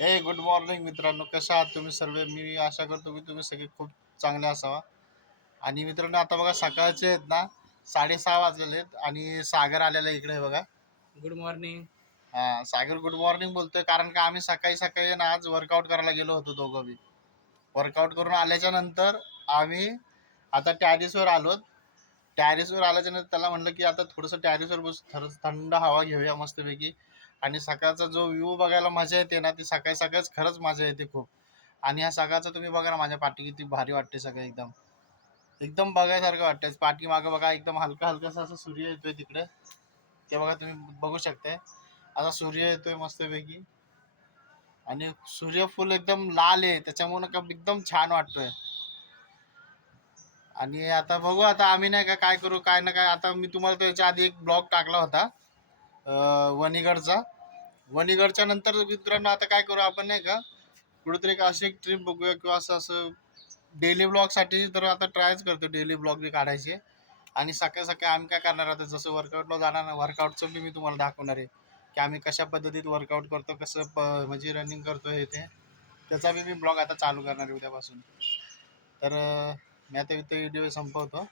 हे good morning मित्रांनो, कशा आहात तुम्ही सर्व? मी आशा करतो की तुम्ही सगळे खूप चांगले असावा. आणि मित्रांनो, आता बघा सकाळचे आहेत ना, 6:30 वाजलेले आहेत आणि सागर आलेला आहे इकडे बघा. Good morning. हा, सागर गुड मॉर्निंग बोलतोय कारण का आम्ही सकाळी सकाळी ना आज वर्कआउट करायला गेलो होतो दोघं बी. वर्कआउट करून आल्याच्या नंतर आम्ही आता टॅरिसवर आलो. टॅरिसवर आल्याच्या नंतर त्याला म्हणलं की आता थोडंसं टॅरिसवर बस, थोडंसं थंड हवा घेऊया मस्तपैकी. आणि सकाळचा जो व्ह्यू बघायला मजा येते ना, ती सकाळी सकाळीच खरंच मजा येते खूप. आणि ह्या सकाळचं तुम्ही बघा ना, माझ्या पाठी किती भारी वाटते सगळं एकदम. एकदम बघायसारखं वाटतंय. पाठीमागं बघा एकदम हलका हलकासा असं सूर्य येतोय तिकडे. ते बघा तुम्ही बघू शकताय. आता सूर्य येतोय मस्तपैकी. आणि सूर्य फुल एकदम लाल आहे त्याच्यामुळे का एकदम छान वाटतोय. आणि आता बघू, आता आम्ही नाही का काय करू काय ना काय. आता मी तुम्हाला त्याच्या आधी एक ब्लॉग टाकला होता वणीगडचा. वणीगडच्या नंतर मित्रांनो आता काय करू आपण नाही का, कुठेतरी एक अशी एक ट्रिप बघूया किंवा असं असं डेली ब्लॉगसाठी तर आता ट्रायच करतो डेली ब्लॉग बी काढायचे. आणि सकाळी सकाळी आम्ही काय करणार आता, जसं वर्कआउटला जाणार ना, वर्कआउटचं बी मी तुम्हाला दाखवणार आहे की आम्ही कशा पद्धतीत वर्कआउट करतो, कसं म्हणजे रनिंग करतो हे ते. त्याचा बी मी ब्लॉग आता चालू करणार आहे उद्यापासून. तर मी आता इथं व्हिडिओ संपवतो.